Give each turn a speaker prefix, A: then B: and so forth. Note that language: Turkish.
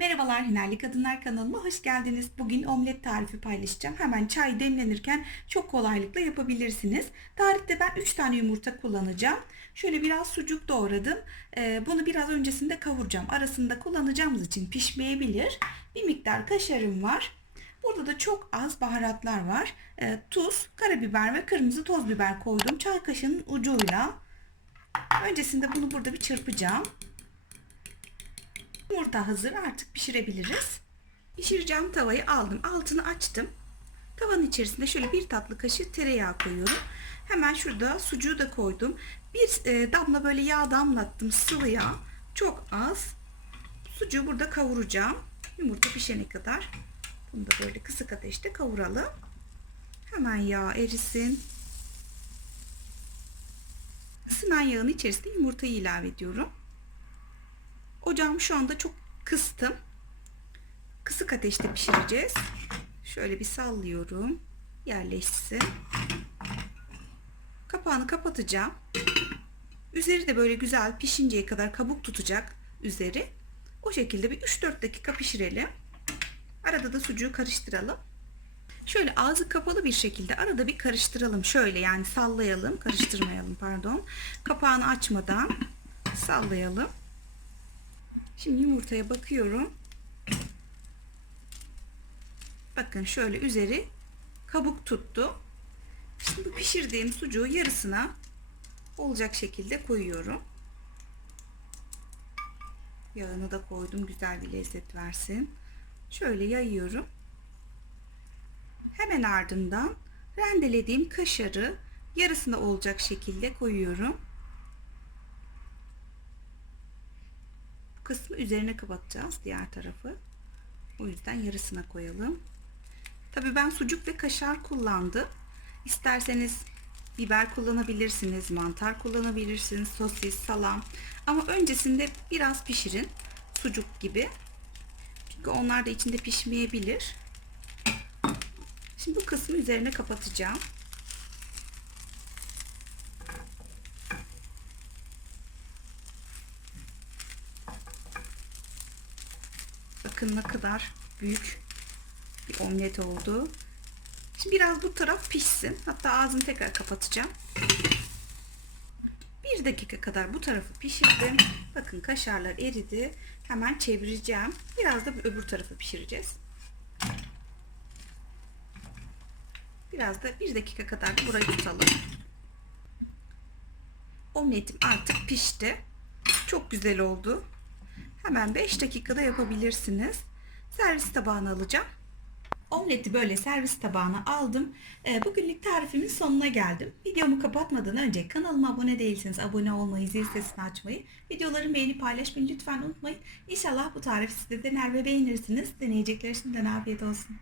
A: Merhabalar Hinerli Kadınlar kanalıma hoş geldiniz. Bugün omlet tarifi paylaşacağım. Hemen çay demlenirken çok kolaylıkla yapabilirsiniz. Tarifte ben 3 tane yumurta kullanacağım. Şöyle biraz sucuk doğradım. Ee, bunu biraz öncesinde kavuracağım. Arasında kullanacağımız için pişmeyebilir. Bir miktar kaşarım var. Burada da çok az baharatlar var. Ee, tuz, karabiber ve kırmızı toz biber koydum. Çay kaşığının ucuyla. Öncesinde bunu burada bir çırpacağım. Yumurta hazır artık pişirebiliriz. Pişireceğim tavayı aldım. Altını açtım. Tavanın içerisinde şöyle bir tatlı kaşığı tereyağı koyuyorum. Hemen şurada sucuğu da koydum. Bir e, damla böyle yağ damlattım sıvı yağ. Çok az. Sucuğu burada kavuracağım. Yumurta pişene kadar. Bunu da böyle kısık ateşte kavuralım. Hemen yağ erisin. Isınan yağın içerisine yumurtayı ilave ediyorum. Ocağımı şu anda çok kıstım. Kısık ateşte pişireceğiz. Şöyle bir sallıyorum. Yerleşsin. Kapağını kapatacağım. Üzeri de böyle güzel pişinceye kadar kabuk tutacak üzeri. O şekilde bir 3-4 dakika pişirelim. Arada da sucuğu karıştıralım. Şöyle ağzı kapalı bir şekilde arada bir karıştıralım. Şöyle yani sallayalım. Karıştırmayalım pardon. Kapağını açmadan sallayalım. Şimdi yumurtaya bakıyorum. Bakın şöyle üzeri kabuk tuttu. Şimdi bu pişirdiğim sucuğu yarısına olacak şekilde koyuyorum. Yağını da koydum güzel bir lezzet versin. Şöyle yayıyorum. Hemen ardından rendelediğim kaşarı yarısına olacak şekilde koyuyorum. Kısmı üzerine kapatacağız diğer tarafı. O yüzden yarısına koyalım. Tabii ben sucuk ve kaşar kullandım. İsterseniz biber kullanabilirsiniz, mantar kullanabilirsiniz, sosis, salam. Ama öncesinde biraz pişirin. Sucuk gibi. Çünkü onlar da içinde pişmeyebilir. Şimdi bu kısmı üzerine kapatacağım. Bakın ne kadar büyük bir omlet oldu. Şimdi biraz bu taraf pişsin. Hatta ağzını tekrar kapatacağım. Bir dakika kadar bu tarafı pişirdim. Bakın kaşarlar eridi. Hemen çevireceğim. Biraz da öbür tarafı pişireceğiz. Biraz da bir dakika kadar da burayı tutalım. Omletim artık pişti. Çok güzel oldu. Hemen 5 dakikada yapabilirsiniz. Servis tabağına alacağım. Omleti böyle servis tabağına aldım. Ee, Bugünlük tarifimin sonuna geldim. Videomu kapatmadan önce kanalıma abone değilseniz abone olmayı, zil sesini açmayı, videolarımı beğenip paylaşmayı lütfen unutmayın. İnşallah bu tarifi siz de dener ve beğenirsiniz. Deneyecekler de afiyet olsun.